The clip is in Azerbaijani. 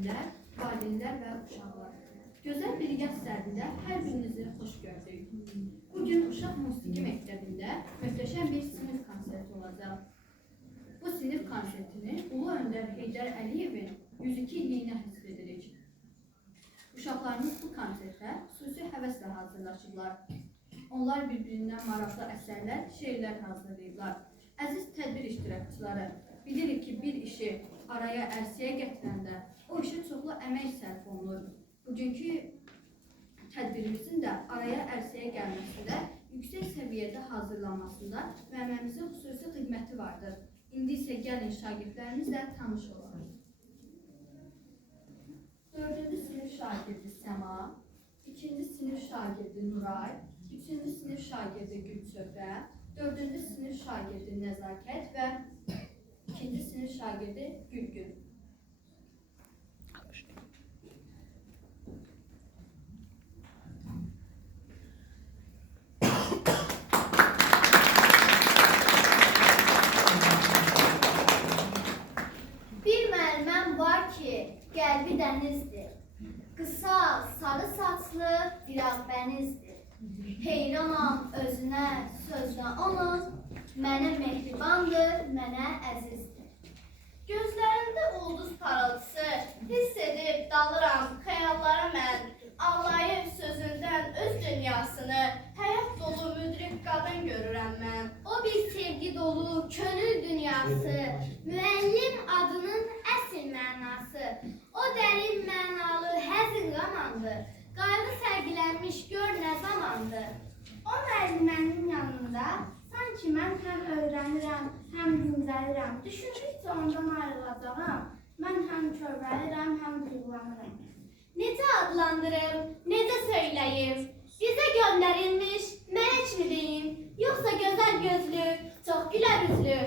müəllimlər, valideynlər və uşaqlar. Gözəl bir yaz sərində hər birinizi xoş gördük. Bugün Uşaq Musiqi Məktəbində möhtəşəm bir sinif konserti olacaq. Bu sinif konsertini Ulu Öndər Heydər Əliyevin 102 illiyinə həsr edirik. Uşaqlarımız bu konsertə xüsusi həvəslə hazırlaşırlar. Onlar bir-birindən maraqlı əsərlər, şeirlər hazırlayırlar. Əziz tədbir iştirakçıları, bilirik ki, bir işi araya ərsəyə gətirəndə o işə çoxlu əmək sərf olunur. Bugünkü tədbirimizin də araya ərsəyə gəlməsində, yüksək səviyyədə hazırlanmasında müəllimimizin xüsusi xidməti vardır. İndi isə gəlin şagirdlərimizlə tanış olaq. 4-cü sinif şagirdi Səma, 2-ci sinif şagirdi Nuray, 3-cü sinif şagirdi Gülçöhrə, 4-cü sinif şagirdi Nəzakət və 2-ci sinif şagirdi Gülgün. Bir müəlliməm var ki, qəlbi dənizdir. Qısa, sarı saçlı, biraz bənizdir. Heyranam özünə, sözünə onun, mənə mehribandır, mənə əzizdir. Gözlərində ulduz parıltısı, hiss edib dalıram xəyallara mən, ağlayıb sözündən öz dünyasını, həyat dolu müdrik qadın görürəm mən. O bir sevgi dolu, könül dünyası, müəllim adının əsl mənası, o dərin mənalı həzin qamandır, qayğı sərgilənmiş gör nə zamandır. O müəllimənin yanında sanki mən həm öyrənirəm, həm dincəlirəm. Düşündükcə ondan ayrılacağam, mən həm kövrəlirəm, həm duyğulanıram. Necə adlandırım, necə söyləyim, bizə göndərilmiş mələk mi deyim, yoxsa gözəl gözlü, çox gülər üzlü,